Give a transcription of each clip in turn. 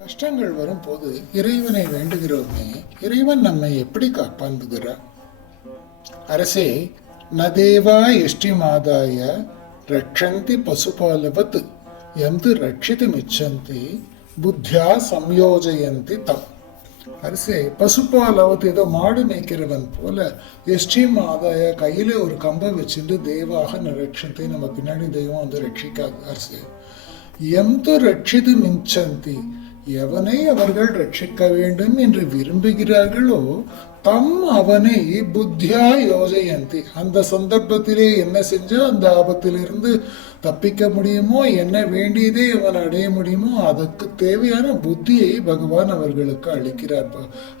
கஷ்டங்கள் வரும்போது இறைவனை வேண்டுகிறோமே, இறைவன் நம்மை எப்படி காப்பாந்துகிறார்? அரசே, நதேவா எஷ்டிமாதாய ரட்சந்தி பசுபாலவத் எந்து ரட்சிதமிச்சந்தி புத்தியா சம்யோஜயந்தி தம். அரசே, பசுபாலவத் ஏதோ மாடு மேய்க்கிறவன் போல எஷ்டிம் ஆதாய கையில ஒரு கம்பை வச்சுட்டு தேவாக ரட்சத்தை நம்ம பின்னாடி தெய்வம் வந்து ரட்சிக்காது. அரசே, எந்து ரட்சிது மிச்சந்தி எவனை அவர்கள் ரட்சிக்க வேண்டும் என்று விரும்புகிறார்களோ தம் அவனை புத்தியா யோஜயந்தி அந்த சந்தர்ப்பத்திலே என்ன செஞ்சா அந்த ஆபத்திலிருந்து தப்பிக்க முடியுமோ, என்ன வேண்டியதே அவன் அடைய முடியுமோ அதற்கு தேவையான புத்தியை பகவான் அவர்களுக்கு அளிக்கிறார்.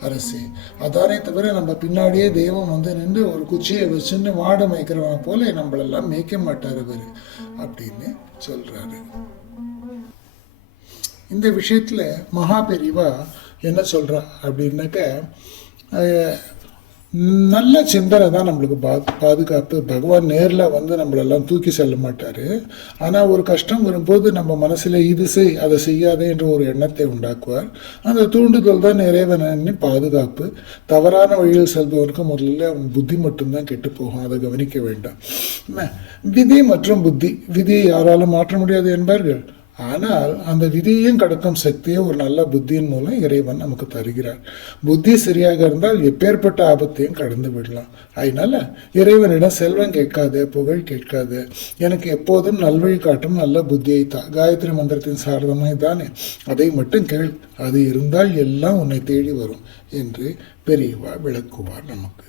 அரசே, அதானே தவிர நம்ம பின்னாடியே தெய்வம் வந்து நின்று ஒரு குச்சியை வச்சுன்னு மாடு மேய்க்கிறவன் போல நம்மளெல்லாம் மேய்க்க மாட்டார் அவர் அப்படின்னு சொல்றாரு. இந்த விஷயத்துல மகா பெரிவா என்ன சொல்றா அப்படின்னாக்க, நல்ல சிந்தனை தான் நம்மளுக்கு பாதுகாப்பு. பகவான் நேரில் வந்து நம்மளெல்லாம் தூக்கி செல்ல மாட்டார். ஆனால் ஒரு கஷ்டம் வரும்போது நம்ம மனசில் இது செய் அதை செய்யாதே என்ற ஒரு எண்ணத்தை உண்டாக்குவார். அந்த தூண்டுதல் தான் இறைவனின் பாதுகாப்பு. தவறான வழியில் செல்பவனுக்கு முதல்ல அவன் புத்தி மட்டும்தான் கெட்டு போகும், அதை கவனிக்க வேண்டாம். விதி மற்றும் புத்தி, விதியை யாராலும் மாற்ற முடியாது என்பார்கள். ஆனால் அந்த விதியையும் கடக்கும் சக்தியை ஒரு நல்ல புத்தியின் மூலம் இறைவன் நமக்கு தருகிறார். புத்தி சரியாக இருந்தால் எப்பேற்பட்ட ஆபத்தையும் கடந்து விடலாம். அதனால இறைவனிடம் செல்வம் கேட்காது, புகழ் கேட்காது, எனக்கு எப்போதும் நல்வழி காட்டும் நல்ல புத்தியை தான். காயத்ரி மந்திரத்தின் சாரதமாய் தானே, அதை மட்டும் கேள், அது இருந்தால் எல்லாம் உன்னை தேடி வரும் என்று பெரியவா விளக்குவார் நமக்கு.